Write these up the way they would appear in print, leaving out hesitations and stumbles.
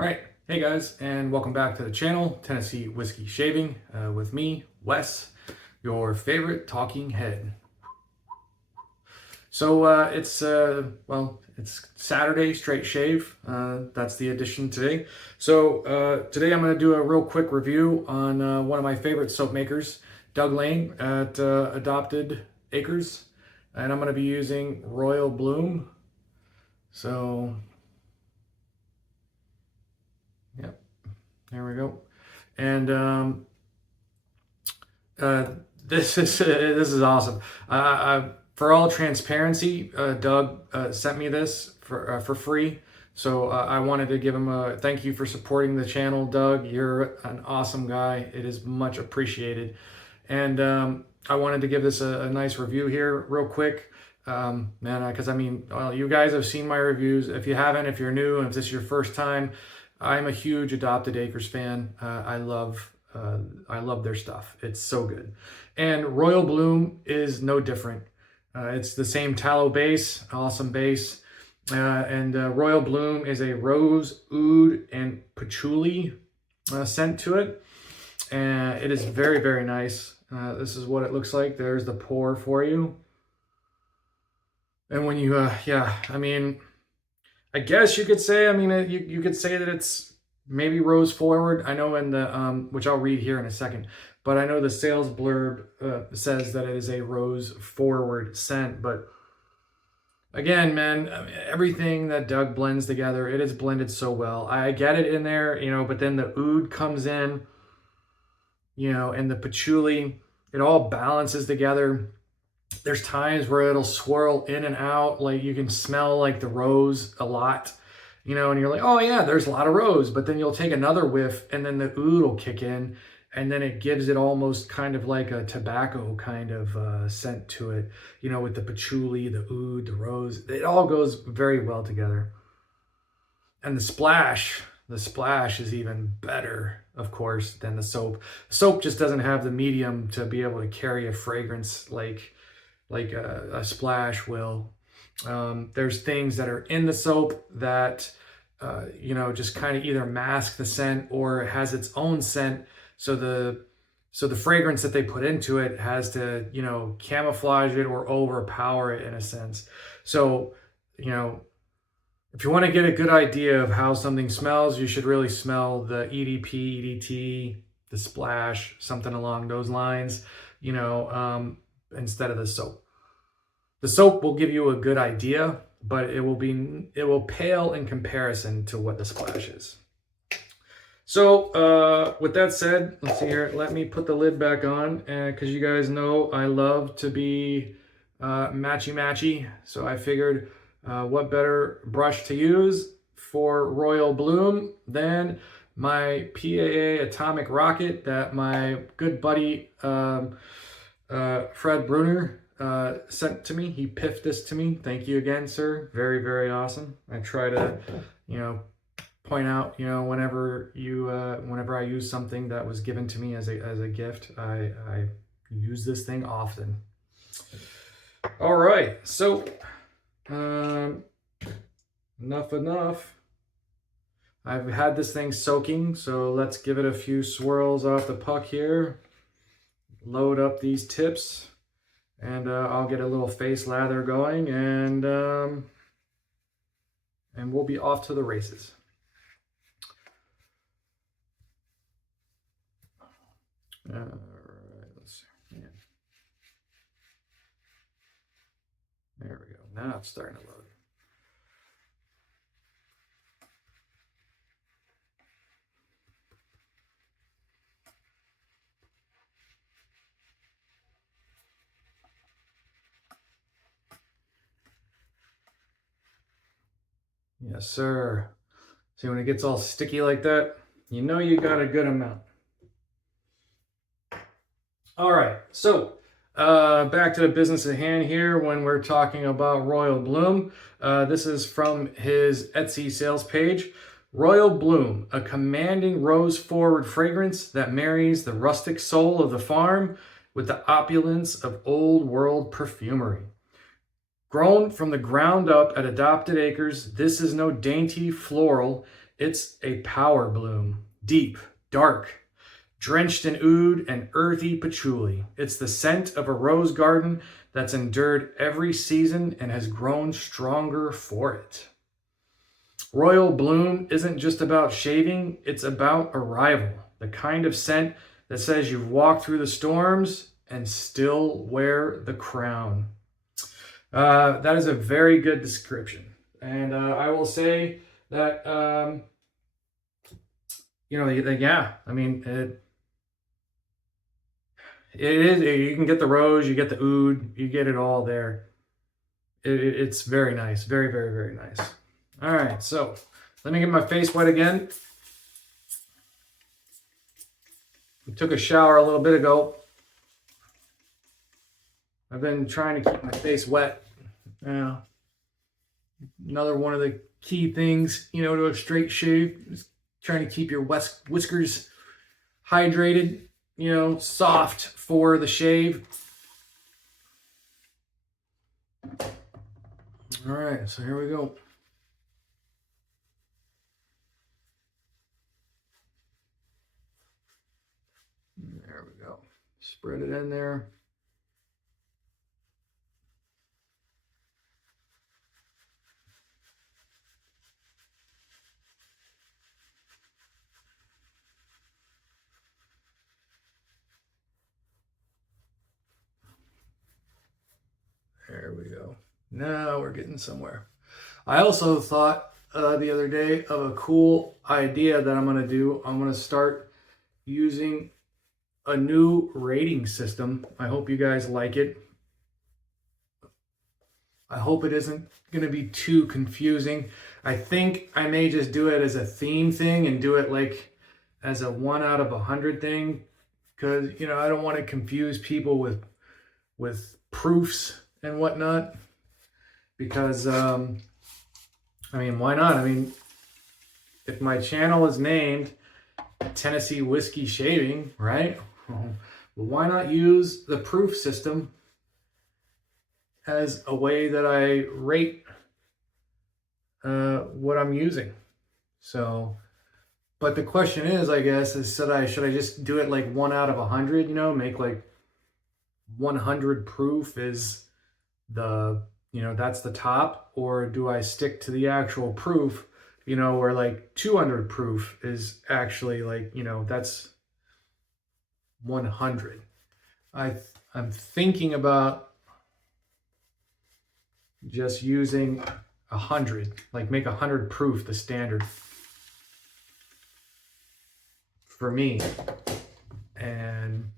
All right, hey guys, and welcome back to the channel, Tennessee Whiskey Shaving, with me, Wes, your favorite talking head. So it's Saturday, straight shave. That's the edition today. So today I'm going to do a real quick review on one of my favorite soap makers, Doug Lane at Adopted Acres, and I'm going to be using Royal Bloom. So, yep, there we go. And this is awesome. For all transparency, Doug sent me this for free, so I wanted to give him a thank you for supporting the channel, Doug. You're an awesome guy. It is much appreciated, and I wanted to give this a nice review here, real quick. Man, because I mean, well, you guys have seen my reviews. If you haven't, if you're new, and if this is your first time, I'm a huge Adopted Acres fan. I love their stuff. It's so good. And Royal Bloom is no different. It's the same tallow base, awesome base. And Royal Bloom is a rose, oud, and patchouli scent to it. And it is very, very nice. This is what it looks like. There's the pour for you. And when you, I mean, I guess you could say, you could say that it's maybe rose forward. I know in the, which I'll read here in a second, but I know the sales blurb says that it is a rose forward scent. But again, man, I mean, everything that Doug blends together, it is blended so well. I get it in there, but then the oud comes in, and the patchouli, it all balances together. There's times where it'll swirl in and out, like you can smell like the rose a lot, and you're like, oh yeah, there's a lot of rose, but then you'll take another whiff and then the oud will kick in, and then it gives it almost kind of like a tobacco kind of scent to it, with the patchouli, the oud, the rose. It all goes very well together. And the splash is even better, of course, than the soap. The soap just doesn't have the medium to be able to carry a fragrance like a splash will. There's things that are in the soap that just kind of either mask the scent or it has its own scent. So the fragrance that they put into it has to camouflage it or overpower it in a sense. So if you want to get a good idea of how something smells, you should really smell the EDP, EDT, the splash, something along those lines. Instead of the soap. The soap will give you a good idea, but it will pale in comparison to what the splash is. So with that said, let's see here. Let me put the lid back on, because you guys know I love to be matchy-matchy. So I figured what better brush to use for Royal Bloom than my PAA Atomic Rocket that my good buddy Fred Bruner sent to me. He piffed this to me. Thank you again, sir. Very, very awesome. I try to, point out, whenever I use something that was given to me as a gift, I use this thing often. All right, so enough. I've had this thing soaking, so let's give it a few swirls off the puck here. Load up these tips, and I'll get a little face lather going, and we'll be off to the races. All right, let's see. Yeah. There we go. Now it's starting to load. Yes, sir. See, when it gets all sticky like that, you know you got a good amount. All right, so back to the business at hand here when we're talking about Royal Bloom. This is from his Etsy sales page. Royal Bloom, a commanding rose-forward fragrance that marries the rustic soul of the farm with the opulence of old-world perfumery. Grown from the ground up at Adopted Acres, this is no dainty floral. It's a power bloom, deep, dark, drenched in oud and earthy patchouli. It's the scent of a rose garden that's endured every season and has grown stronger for it. Royal Bloom isn't just about shaving, it's about arrival. The kind of scent that says you've walked through the storms and still wear the crown. That is a very good description. And I will say that, yeah, I mean, it is, you can get the rose, you get the oud, you get it all there. It's very nice. Very, very, very nice. All right, so let me get my face wet again. I took a shower a little bit ago. I've been trying to keep my face wet. Another one of the key things, to a straight shave is trying to keep your whiskers hydrated, soft for the shave. All right, so here we go. There we go. Spread it in there. There we go. Now we're getting somewhere. I also thought the other day of a cool idea that I'm going to do. I'm going to start using a new rating system. I hope you guys like it. I hope it isn't going to be too confusing. I think I may just do it as a theme thing and do it like as a 1 out of 100 thing, because I don't want to confuse people with proofs and whatnot, because I mean, why not? I mean, if my channel is named Tennessee Whiskey Shaving, right? Well, why not use the proof system as a way that I rate what I'm using? So, but the question is, I guess, is should I just do it like 1 out of 100? Make like 100 proof is the that's the top, or do I stick to the actual proof? Where like 200 proof is actually like that's 100. I'm thinking about just using 100, like make 100 proof the standard for me, and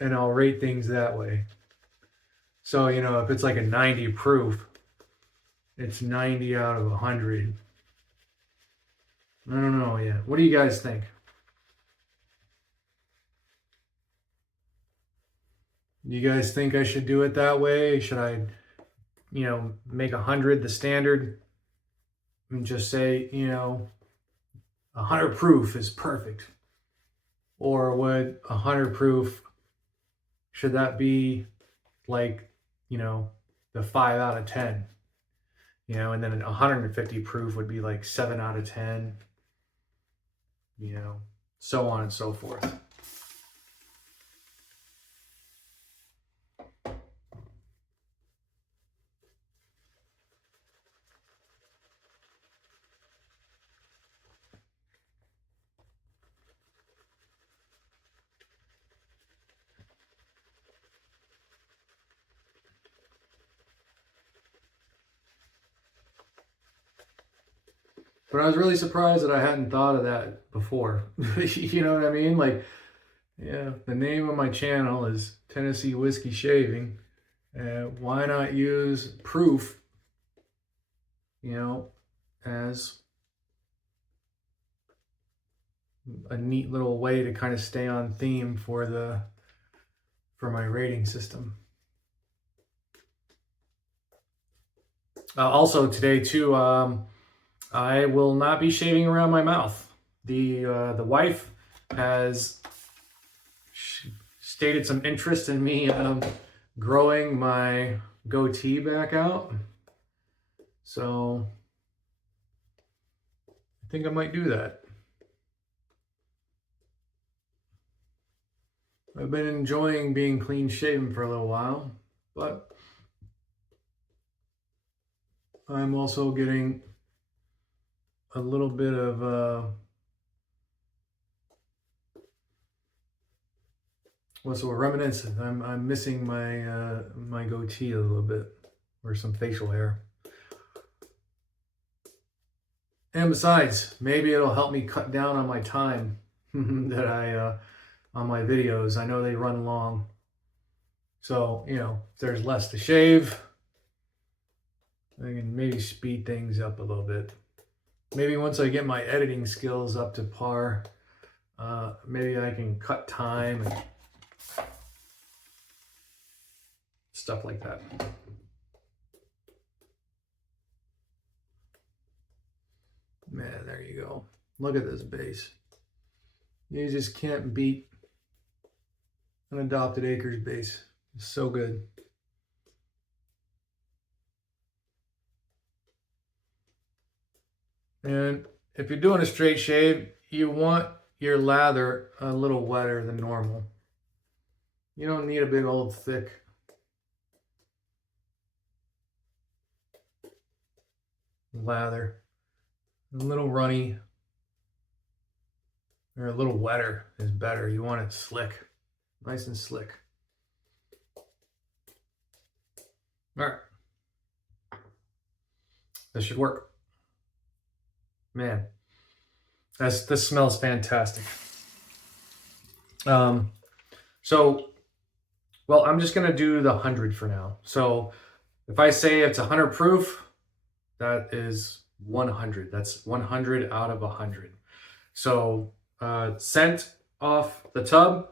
I'll rate things that way. So if it's like a 90 proof, it's 90 out of 100. I don't know yet. What do you guys think? Do you guys think I should do it that way? Should I, make 100 the standard and just say, 100 proof is perfect? Or would 100 proof, should that be like, the 5 out of 10? And then 150 proof would be like 7 out of 10, so on and so forth. But I was really surprised that I hadn't thought of that before. You know what I mean? Like, yeah, the name of my channel is Tennessee Whiskey Shaving. Why not use proof, as a neat little way to kind of stay on theme for my rating system. Also today too, I will not be shaving around my mouth. The wife has stated some interest in me growing my goatee back out. So I think I might do that. I've been enjoying being clean shaven for a little while, but I'm also getting a little bit of what's the word? Reminiscent. I'm missing my my goatee a little bit, or some facial hair. And besides, maybe it'll help me cut down on my time that I on my videos. I know they run long, so you know if there's less to shave, I can maybe speed things up a little bit. Maybe once I get my editing skills up to par, maybe I can cut time and stuff like that. Man, there you go. Look at this base. You just can't beat an Adopted Acres base. It's so good. And if you're doing a straight shave, you want your lather a little wetter than normal. You don't need a big old thick lather. A little runny or a little wetter is better. You want it slick, nice and slick. All right, this should work. Man, this smells fantastic. So, well, I'm just gonna do the 100 for now. So if I say it's 100 proof, that is 100. That's 100 out of 100. So scent off the tub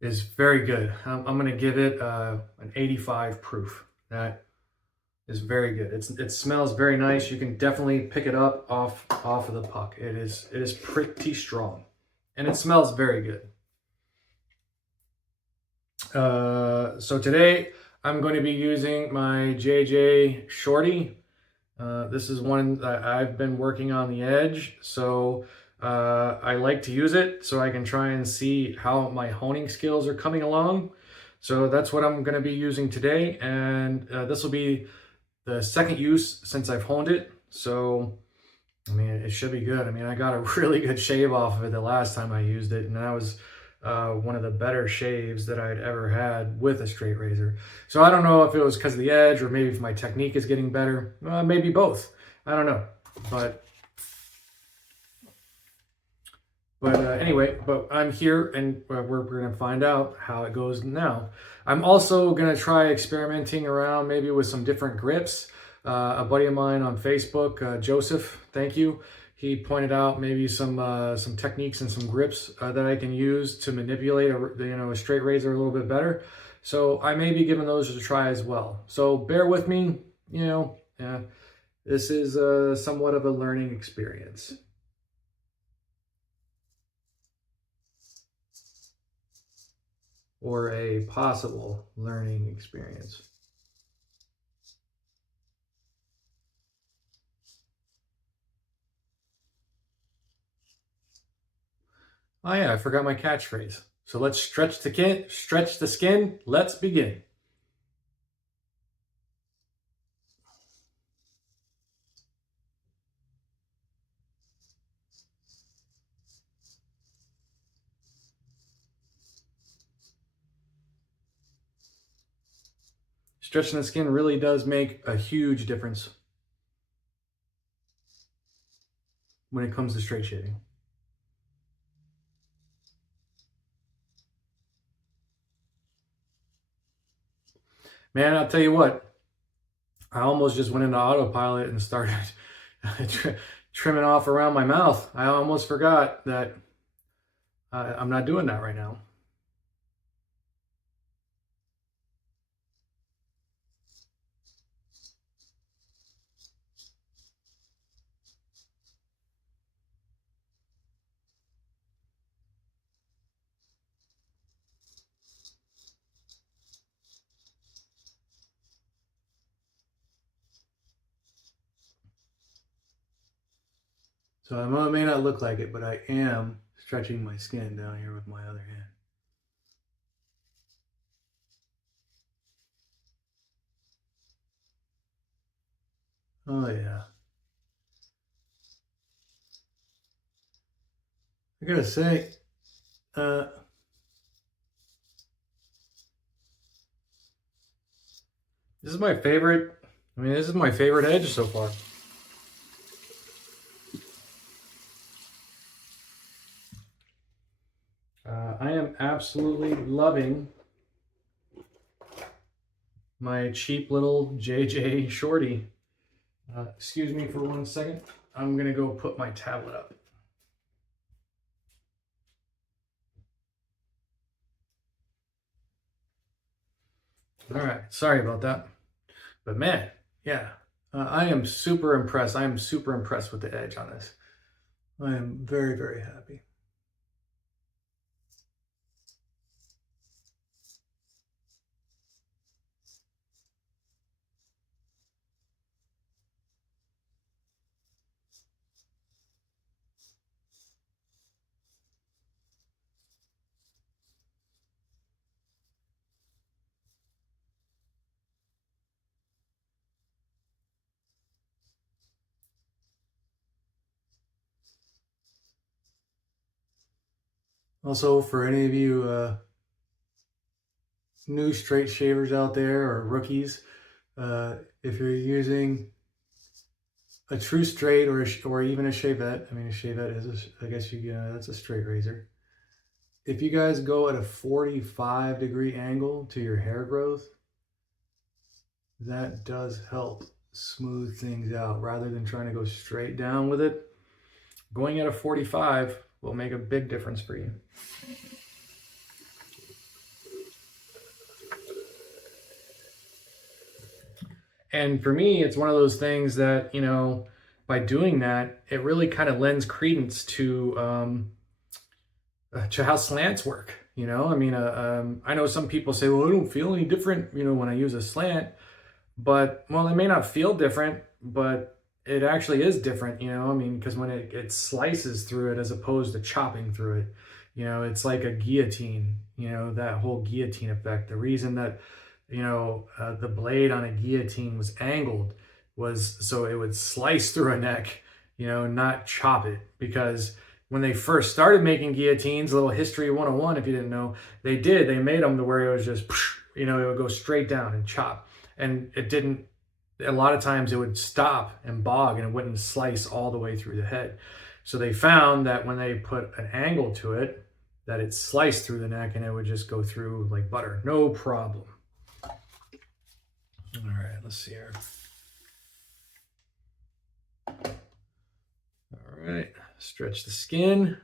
is very good. I'm going to give it an 85 proof. That is very good. It smells very nice. You can definitely pick it up off of the puck. It is pretty strong, and it smells very good. So today I'm going to be using my JJ Shorty. This is one that I've been working on the edge, so I like to use it so I can try and see how my honing skills are coming along. So that's what I'm going to be using today, and this will be the second use since I've honed it. So I mean, it should be good. I mean, I got a really good shave off of it the last time I used it, and that was one of the better shaves that I'd ever had with a straight razor. So I don't know if it was because of the edge or maybe if my technique is getting better. Maybe both. I don't know. But anyway, but I'm here and we're going to find out how it goes now. I'm also going to try experimenting around maybe with some different grips. A buddy of mine on Facebook, Joseph, thank you. He pointed out maybe some techniques and some grips that I can use to manipulate a straight razor a little bit better. So I may be giving those a try as well. So bear with me. This is somewhat of a learning experience. Or a possible learning experience. Oh yeah, I forgot my catchphrase. So let's stretch the skin. Let's begin. Stretching the skin really does make a huge difference when it comes to straight shaving. Man, I'll tell you what, I almost just went into autopilot and started trimming off around my mouth. I almost forgot that I'm not doing that right now. So I may not look like it, but I am stretching my skin down here with my other hand. Oh yeah. I gotta say, uh, This is my favorite. I mean, this is my favorite edge so far. I am absolutely loving my cheap little JJ Shorty. Excuse me for 1 second. I'm gonna go put my tablet up. All right, sorry about that. But man, yeah, I am super impressed. I am super impressed with the edge on this. I am very, very happy. Also, for any of you new straight shavers out there or rookies, if you're using a true straight or even a shavette, I mean, a shavette is, I guess that's a straight razor. If you guys go at a 45-degree angle to your hair growth, that does help smooth things out rather than trying to go straight down with it. Going at a 45 will make a big difference for you. And for me, it's one of those things that, by doing that, it really kind of lends credence to how slants work. I mean, I know some people say, well, I don't feel any different, when I use a slant. But, well, it may not feel different, but it actually is different, I mean, because when it slices through it as opposed to chopping through it, it's like a guillotine, that whole guillotine effect. The reason that, the blade on a guillotine was angled was so it would slice through a neck, not chop it. Because when they first started making guillotines, a little history 101, if you didn't know, they made them to where it was just, it would go straight down and chop. And it didn't, a lot of times it would stop and bog and it wouldn't slice all the way through the head. So they found that when they put an angle to it, that it sliced through the neck and it would just go through like butter, no problem. All right, let's see here. All right, stretch the skin.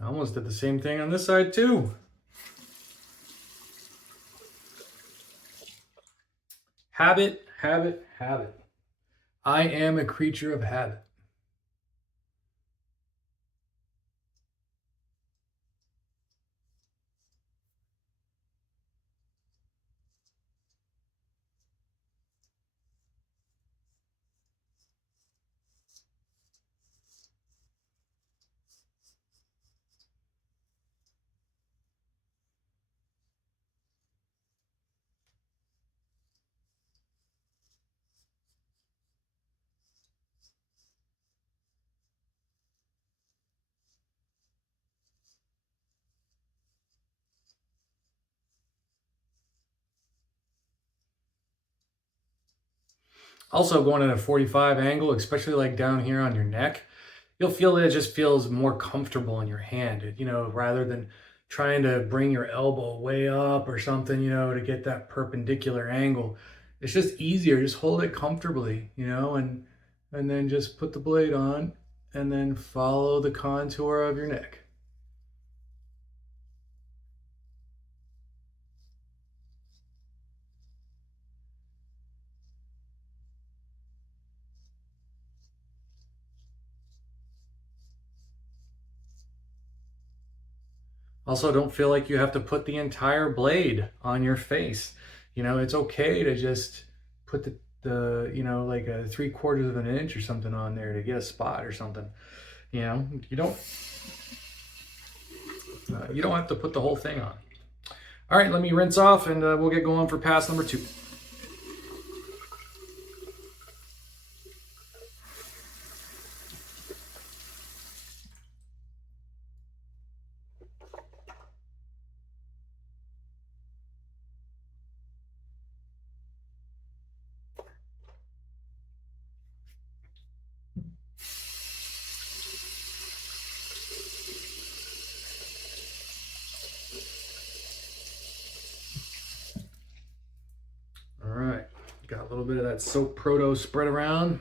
I almost did the same thing on this side too. Habit, habit, habit. I am a creature of habit. Also, going at a 45 angle, especially like down here on your neck, you'll feel that it just feels more comfortable in your hand. Rather than trying to bring your elbow way up or something, to get that perpendicular angle. It's just easier. Just hold it comfortably, and then just put the blade on and then follow the contour of your neck. Also, don't feel like you have to put the entire blade on your face. It's okay to just put like a 3/4 of an inch or something on there to get a spot or something. You don't have to put the whole thing on. All right, let me rinse off and we'll get going for pass number 2. All right, got a little bit of that soap proto spread around.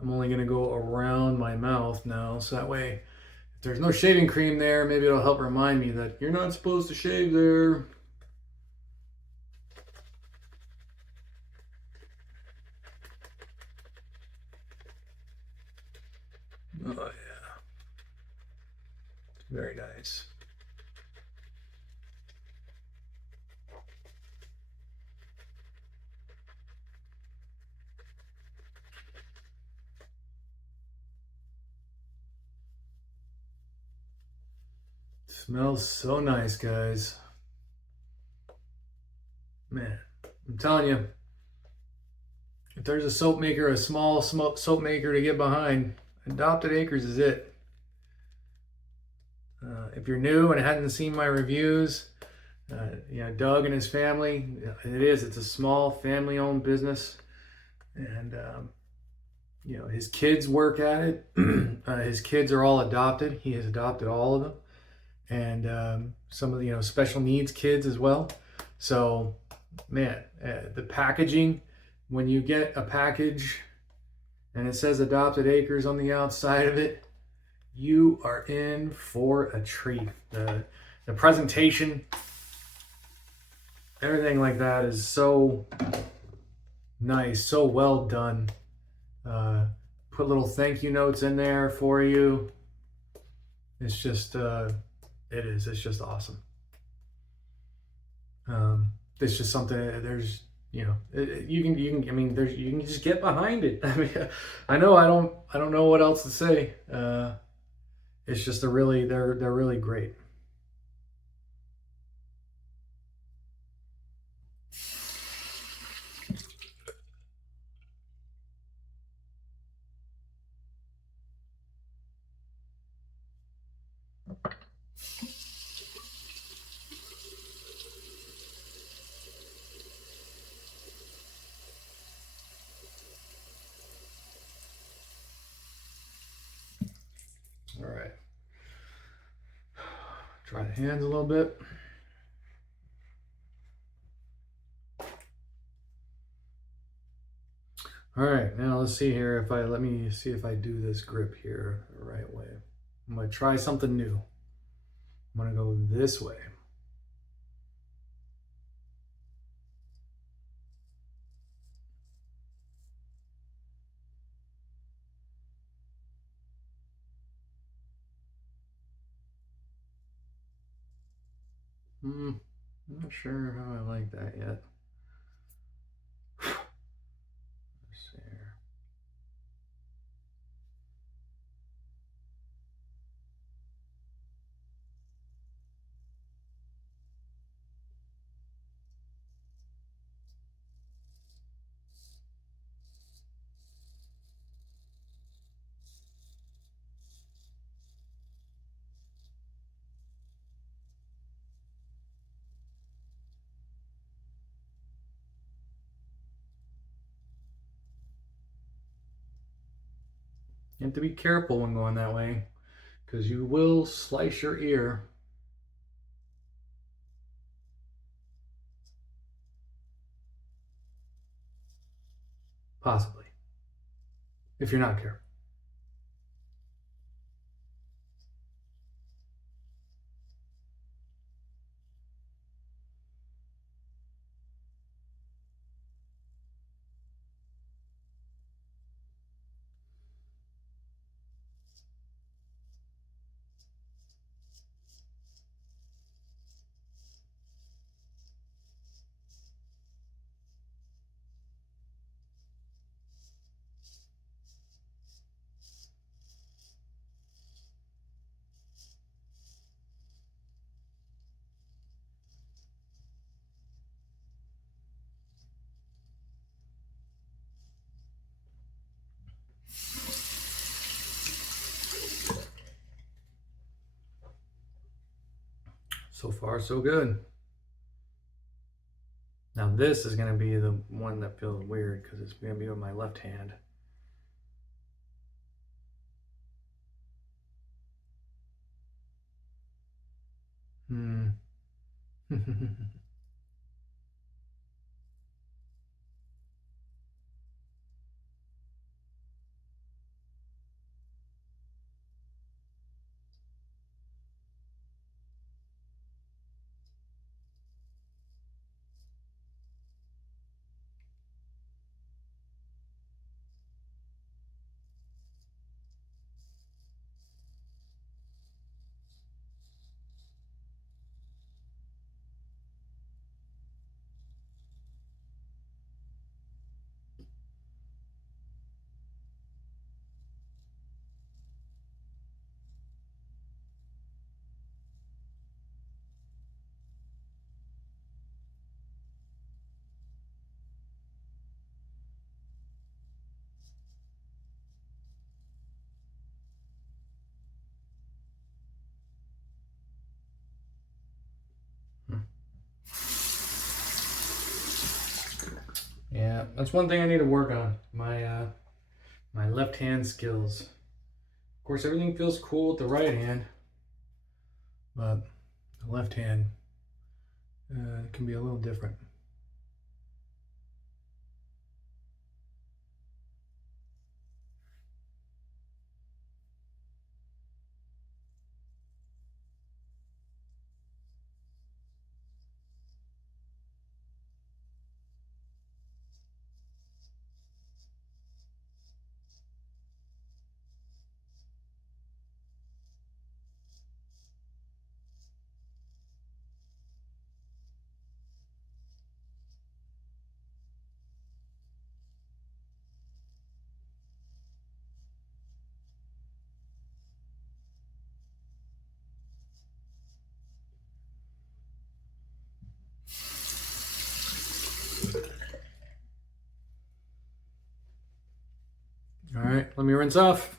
I'm only going to go around my mouth now, so that way if there's no shaving cream there, maybe it'll help remind me that you're not supposed to shave there. Oh yeah, very nice. Smells so nice, guys. Man, I'm telling you, if there's a soap maker, a small soap maker to get behind, Adopted Acres is it. If you're new and hadn't seen my reviews, Doug and his family, it's a small family-owned business. And, his kids work at it. His kids are all adopted. He has adopted all of them. And some of the, special needs kids as well. So, man, the packaging, when you get a package and it says Adopted Acres on the outside of it, you are in for a treat. The presentation, everything like that is so nice, so well done. Put little thank you notes in there for you. It's just, it's just awesome. It's just something. There's, you can just get behind it. I mean, I don't know what else to say. It's just they're really great. All right. Dry the hands a little bit. All right, now let's see here let me see if I do this grip here the right way. I'm gonna try something new. I'm gonna go this way. I'm not sure how I like that yet. Let's see here. You have to be careful when going that way, because you will slice your ear. Possibly. If you're not careful. So far, so good. Now this is going to be the one that feels weird because it's going to be with my left hand. Yeah, that's one thing I need to work on. My left hand skills. Of course, everything feels cool with the right hand, but the left hand can be a little different. All right, let me rinse off.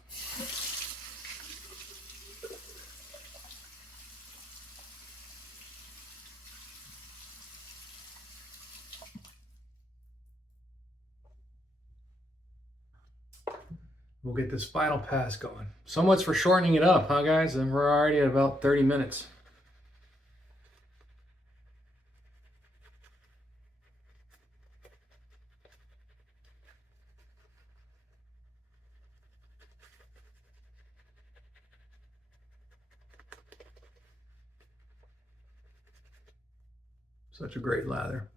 We'll get this final pass going. So much for shortening it up, huh, guys? And we're already at about 30 minutes. Such a great lather.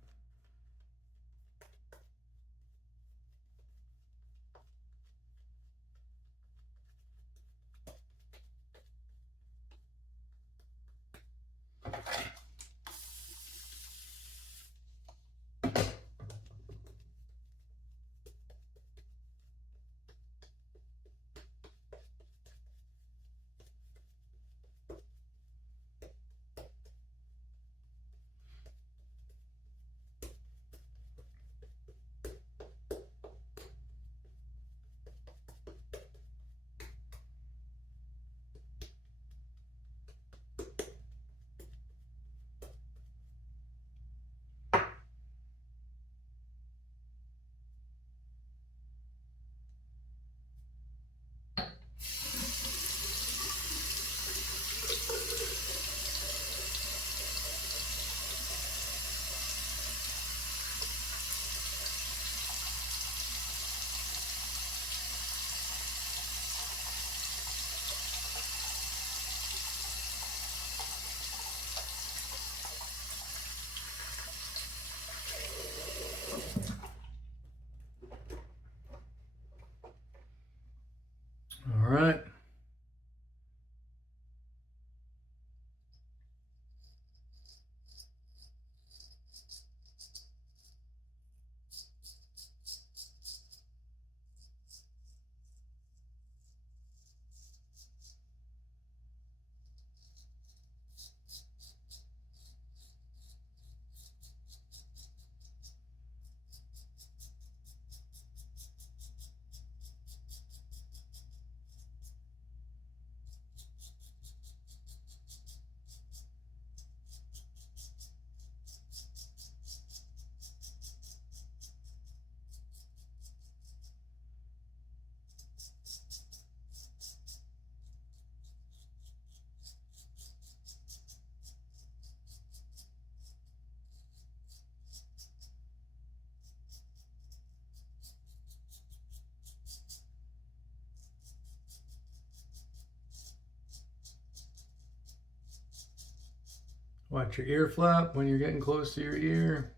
Watch your ear flap when you're getting close to your ear.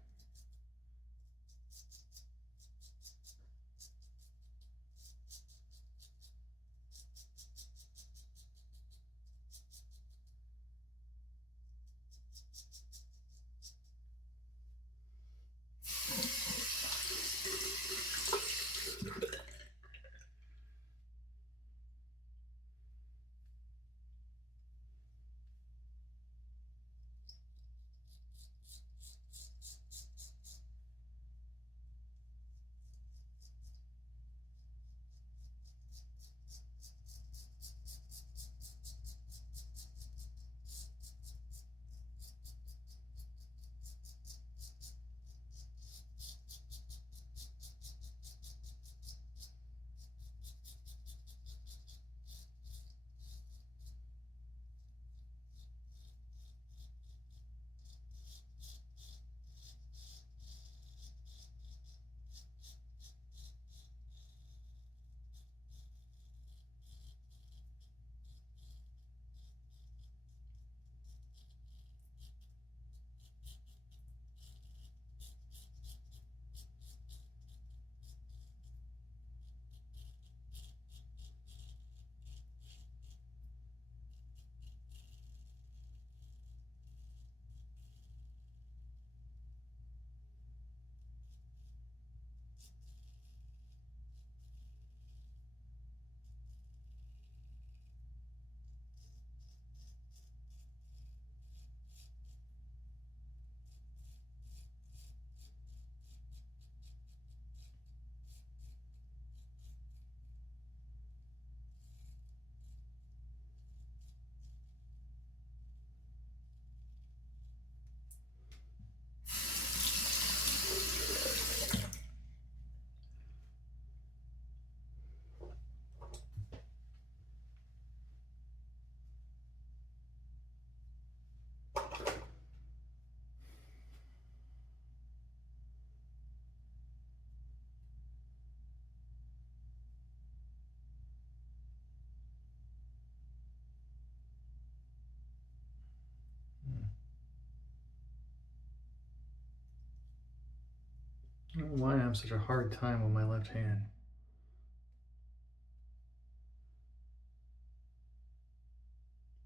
I don't know why I have such a hard time with my left hand.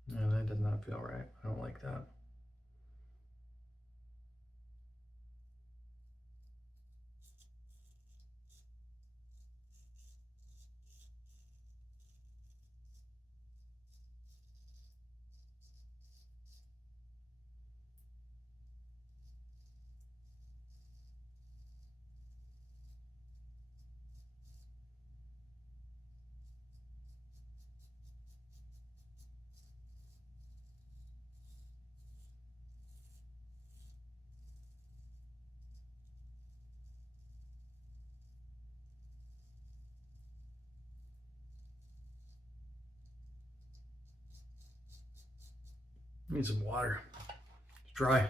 No, that does not feel right. I don't like that. Need some water. It's dry.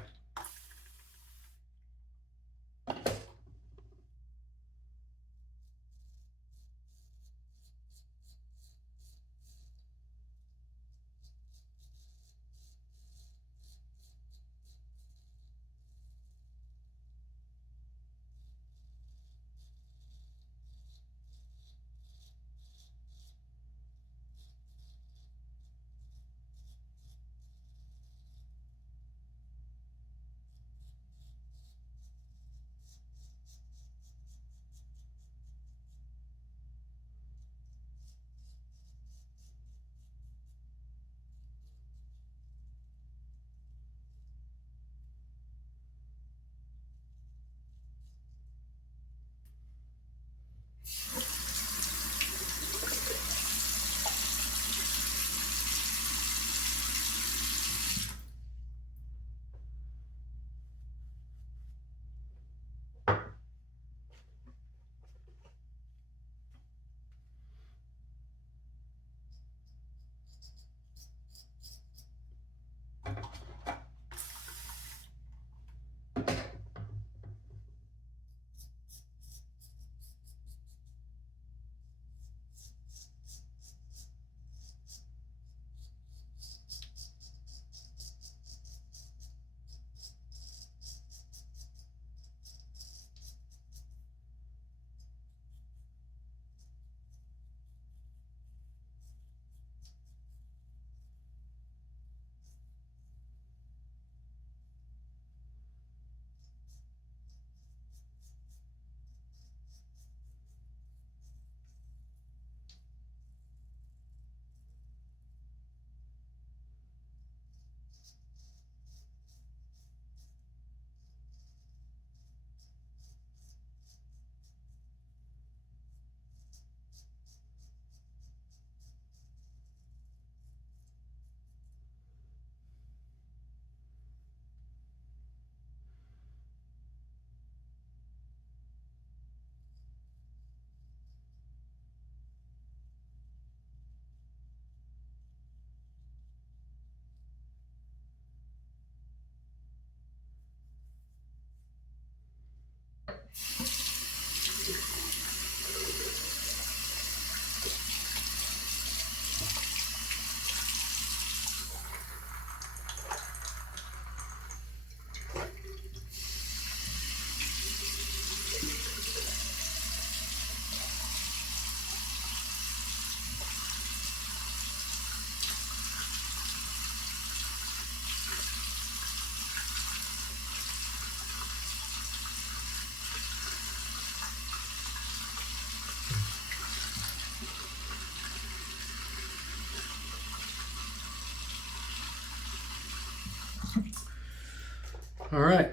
All right.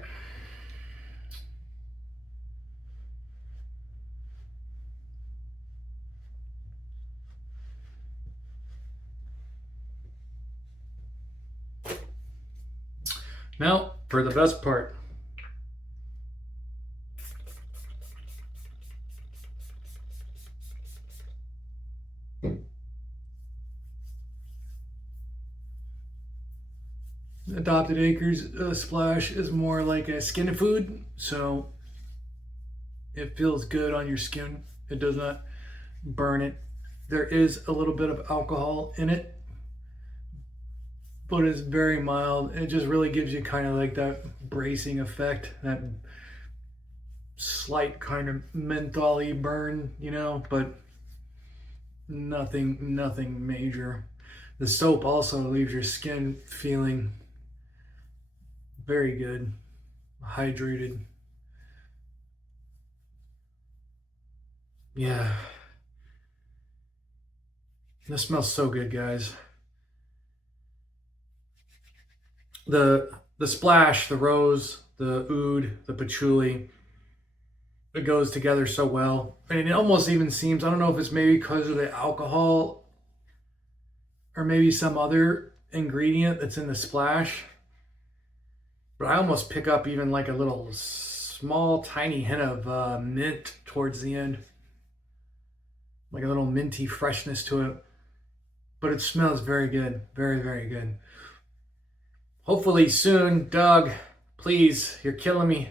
Now for the best part. Adopted Acres splash is more like a skin food, so it feels good on your skin. It does not burn it. There is a little bit of alcohol in it, but it's very mild. It just really gives you kind of like that bracing effect, that slight kind of mentholy burn, you know, but nothing major. The soap also leaves your skin feeling very good, hydrated. Yeah. This smells so good, guys. The splash, the rose, the oud, the patchouli, it goes together so well. And it almost even seems, I don't know if it's maybe because of the alcohol or maybe some other ingredient that's in the splash, but I almost pick up even like a little small tiny hint of mint towards the end, like a little minty freshness to it. But it smells very good, very good. Hopefully soon. Doug, please, you're killing me.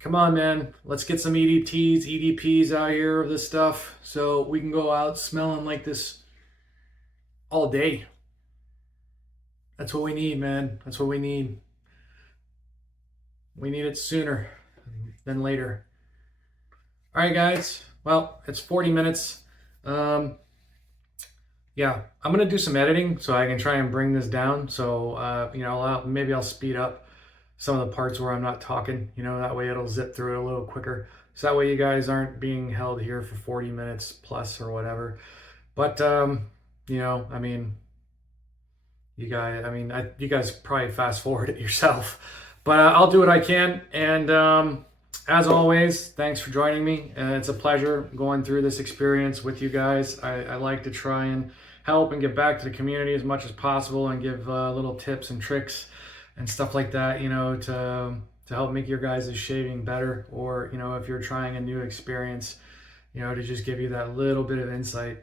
Come on, man. Let's get some EDTs, EDPs out here of this stuff so we can go out smelling like this all day. That's what we need, man. That's what we need. We need it sooner than later. All right, guys. Well, it's 40 minutes. Yeah, I'm gonna do some editing so I can try and bring this down. So you know, maybe I'll speed up some of the parts where I'm not talking. You know, that way it'll zip through it a little quicker. So that way you guys aren't being held here for 40 minutes plus or whatever. But you know, I mean, you guys probably fast forward it yourself. But I'll do what I can. And as always, thanks for joining me. It's a pleasure going through this experience with you guys. I like to try and help and give back to the community as much as possible and give little tips and tricks and stuff like that, you know, to help make your guys' shaving better, or, you know, if you're trying a new experience, you know, to just give you that little bit of insight.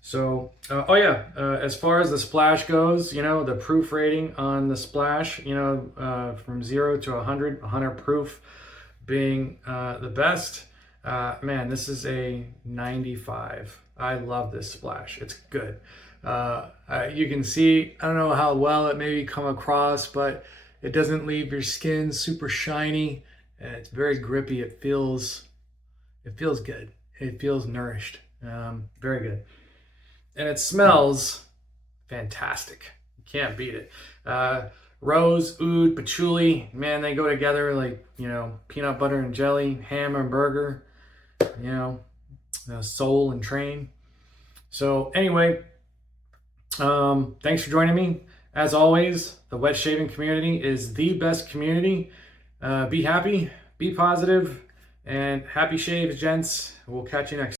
So, oh yeah, as far as the splash goes, you know, the proof rating on the splash, you know, from 0 to 100, 100 proof being the best. Man, this is a 95. I love this splash. It's good. You can see, I don't know how well it maybe come across, but it doesn't leave your skin super shiny, and it's very grippy. It feels good. It feels nourished. Very good. And it smells fantastic. You can't beat it. Rose, oud, patchouli, man, they go together like, you know, peanut butter and jelly, ham and burger, you know, soul and train. So anyway, thanks for joining me. As always, the wet shaving community is the best community. Be happy, be positive, and happy shaves, gents. We'll catch you next time.